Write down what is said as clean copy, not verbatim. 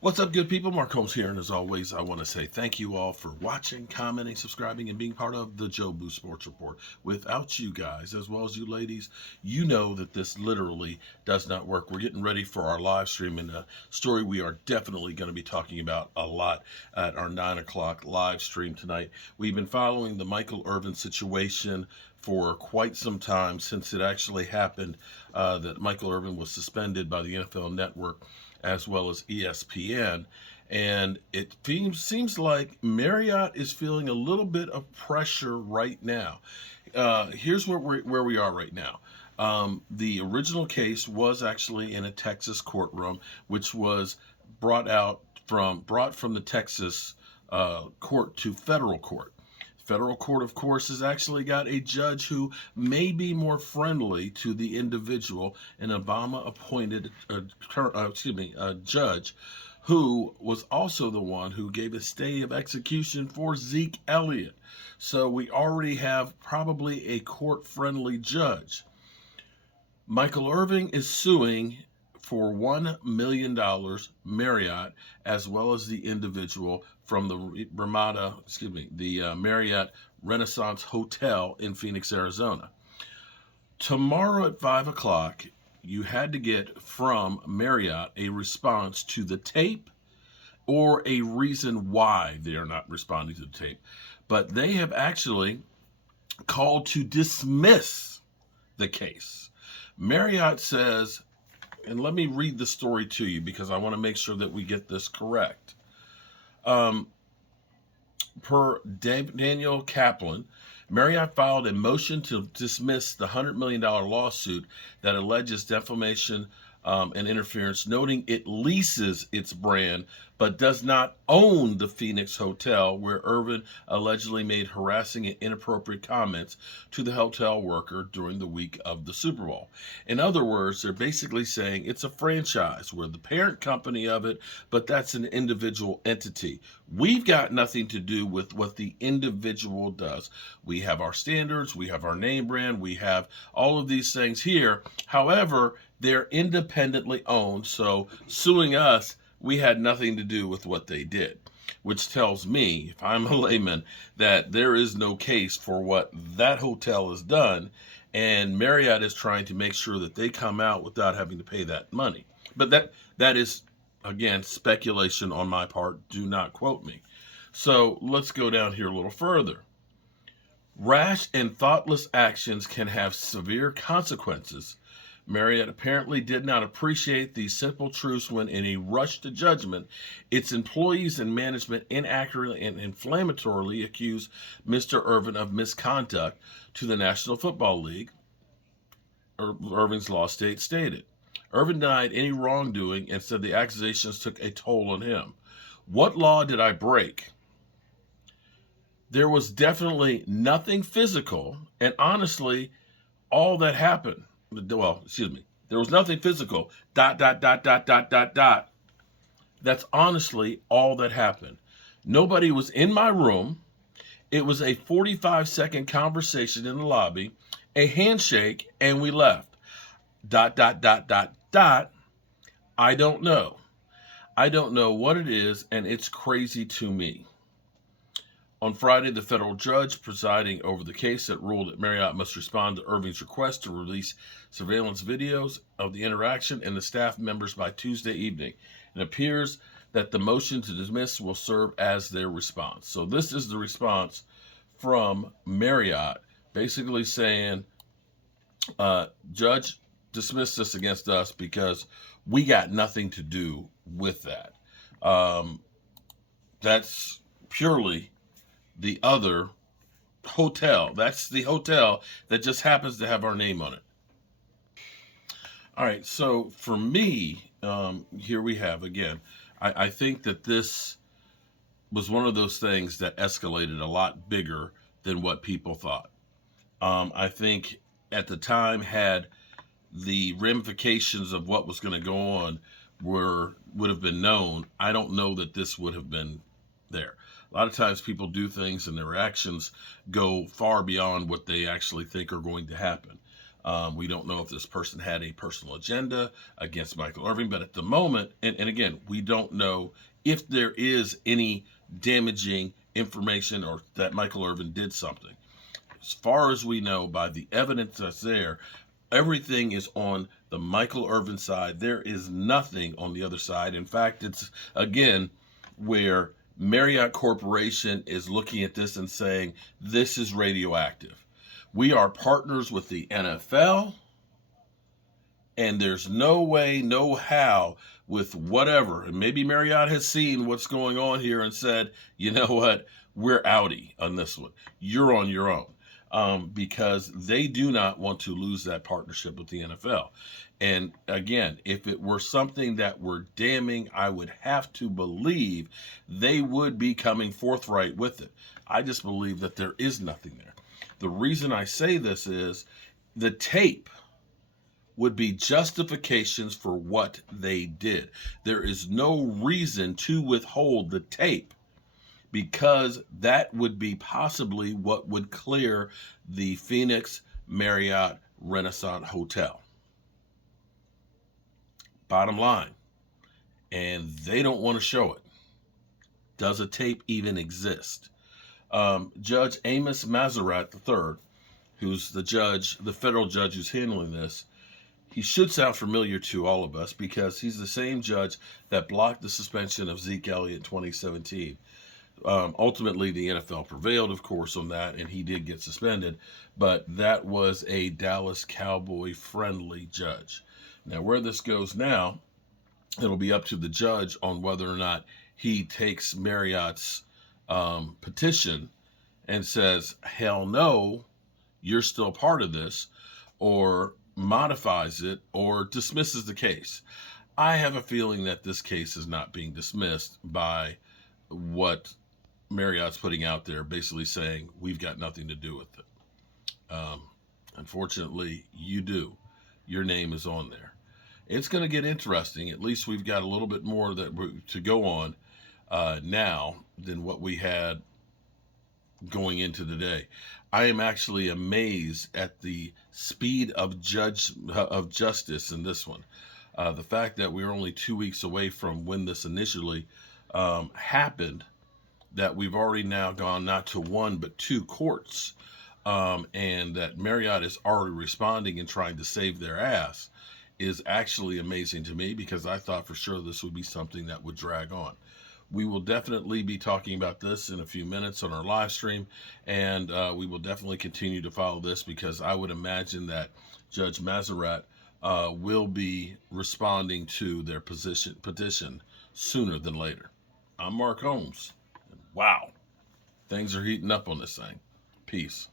What's up, good people? Mark Holmes here, and as always, I want to say thank you all for watching, commenting, subscribing, and being part of the Joe Boo Sports Report. Without you guys, as well as you ladies, you know that this literally does not work. We're getting ready for our live stream, and a story we are definitely going to be talking about a lot at our 9 o'clock live stream tonight. We've been following the Michael Irvin situation for quite some time since it actually happened that Michael Irvin was suspended by the NFL Network as well as ESPN. And it seems like Marriott is feeling a little bit of pressure right now. Here's where we are right now. The original case was actually in a Texas courtroom, which was brought from the Texas court to federal court. Federal court, of course, has actually got a judge who may be more friendly to the individual, an Obama appointed judge who was also the one who gave a stay of execution for Zeke Elliott. So we already have probably a court friendly judge. Michael Irving is suing for $1 million Marriott as well as the individual from the Marriott Renaissance Hotel in Phoenix, Arizona. Tomorrow at 5 o'clock, you had to get from Marriott a response to the tape or a reason why they are not responding to the tape. But they have actually called to dismiss the case. Marriott says, and let me read the story to you because I want to make sure that we get this correct. Per Daniel Kaplan, Marriott filed a motion to dismiss the $100 million lawsuit that alleges defamation and interference, noting it leases its brand but does not own the Phoenix hotel where Irvin allegedly made harassing and inappropriate comments to the hotel worker during the week of the Super Bowl. In other words, they're basically saying it's a franchise. We're the parent company of it, but that's an individual entity. We've got nothing to do with what the individual does. We have our standards, we have our name brand, we have all of these things here. However, they're independently owned, so suing us, we had nothing to do with what they did, which tells me, if I'm a layman, that there is no case for what that hotel has done, and Marriott is trying to make sure that they come out without having to pay that money. But that is, again, speculation on my part. Do not quote me. So let's go down here a little further. Rash and thoughtless actions can have severe consequences. Marriott apparently did not appreciate these simple truths when, in a rush to judgment, its employees and management inaccurately and inflammatorily accused Mr. Irvin of misconduct to the National Football League, Irvin's law stated. Irvin denied any wrongdoing and said the accusations took a toll on him. What law did I break? There was definitely nothing physical, and honestly, all that happened. Well, excuse me. There was nothing physical. ... That's honestly all that happened. Nobody was in my room. It was a 45-second conversation in the lobby, a handshake, and we left. ... I don't know. I don't know what it is, and it's crazy to me. On Friday, the federal judge presiding over the case that ruled that Marriott must respond to Irving's request to release surveillance videos of the interaction and the staff members by Tuesday evening. It appears that the motion to dismiss will serve as their response. So this is the response from Marriott, basically saying, Judge, dismiss this against us because we got nothing to do with that. That's purely the other hotel. That's the hotel that just happens to have our name on it. All right, so for me, here we have again, I think that this was one of those things that escalated a lot bigger than what people thought. I think at the time, had the ramifications of what was going to go on would have been known, I don't know that this would have been there. A lot of times people do things and their actions go far beyond what they actually think are going to happen. We don't know if this person had a personal agenda against Michael Irvin, but at the moment, and again, we don't know if there is any damaging information or that Michael Irvin did something. As far as we know, by the evidence that's there, everything is on the Michael Irvin side. There is nothing on the other side. In fact, it's again where Marriott Corporation is looking at this and saying, this is radioactive. We are partners with the NFL, and there's no way, no how with whatever. And maybe Marriott has seen what's going on here and said, you know what, we're outie on this one. You're on your own. Because they do not want to lose that partnership with the NFL. And again, if it were something that were damning, I would have to believe they would be coming forthright with it. I just believe that there is nothing there. The reason I say this is the tape would be justifications for what they did. There is no reason to withhold the tape, because that would be possibly what would clear the Phoenix Marriott Renaissance Hotel. Bottom line. And they don't want to show it. Does a tape even exist? Judge Amos Mazerat III, who's the judge, the federal judge who's handling this, he should sound familiar to all of us because he's the same judge that blocked the suspension of Zeke Elliott in 2017. Ultimately, the NFL prevailed, of course, on that, and he did get suspended. But that was a Dallas Cowboy-friendly judge. Now, where this goes now, it'll be up to the judge on whether or not he takes Marriott's petition and says, hell no, you're still part of this, or modifies it, or dismisses the case. I have a feeling that this case is not being dismissed by what Marriott's putting out there, basically saying, we've got nothing to do with it. Unfortunately, you do. Your name is on there. It's going to get interesting. At least we've got a little bit more to go on now than what we had going into today. I am actually amazed at the speed of justice in this one. The fact that we're only 2 weeks away from when this initially happened, that we've already now gone not to one but two courts, and that Marriott is already responding and trying to save their ass, is actually amazing to me, because I thought for sure this would be something that would drag on. We will definitely be talking about this in a few minutes on our live stream, and we will definitely continue to follow this, because I would imagine that Judge Mazerat will be responding to their petition sooner than later. I'm Mark Holmes. Wow, things are heating up on this thing. Peace.